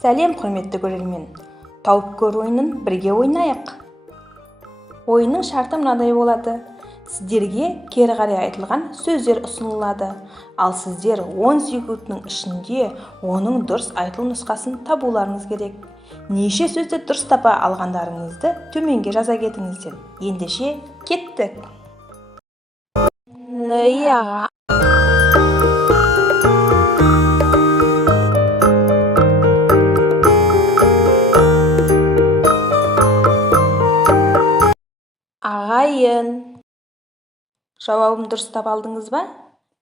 Сәлем, құрметті көрермен. Тауып көр ойынын бірге ойнайық. Ойынның шарты мынадай болады. Сіздерге кері қарай айтылған сөздер ұсынылады. Ал сіздер 10 секундтың ішінде оның дұрыс айтылу нұсқасын табуларыңыз керек. Неше сөзді дұрыс тапа алғандарыңызды төменге жаза кетіңіздер. Ендеше кеттік. Ағайын. Жауабым дұрыс таба алдыңыз ба?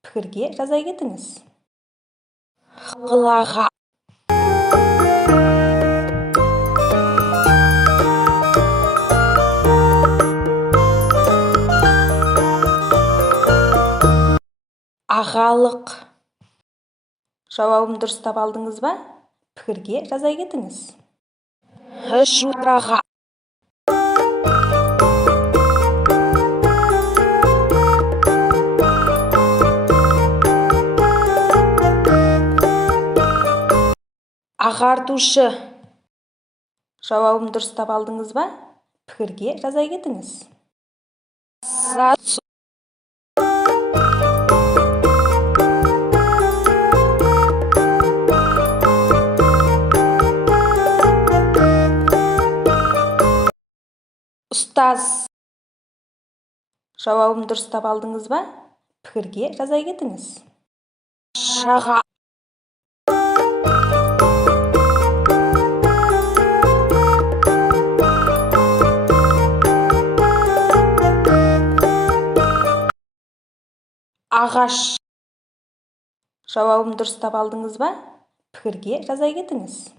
Пікірге жаза кетіңіз. Ғылаға. Ағалық. Жауабым дұрыс таба алдыңыз ба? Пікірге жаза кетіңіз. Жураға. Ағартушы. Жауабым дұрыс таба алдыңыз ба? Пікірге жаза кетіңіз. Сату. Ұстаз. Жауабым дұрыс таба алдыңыз ба? Пікірге жаза кетіңіз. Шаға. Ағаш. Жауабым дұрыс таба алдыңыз ба? Пікірге жаза кетіңіз.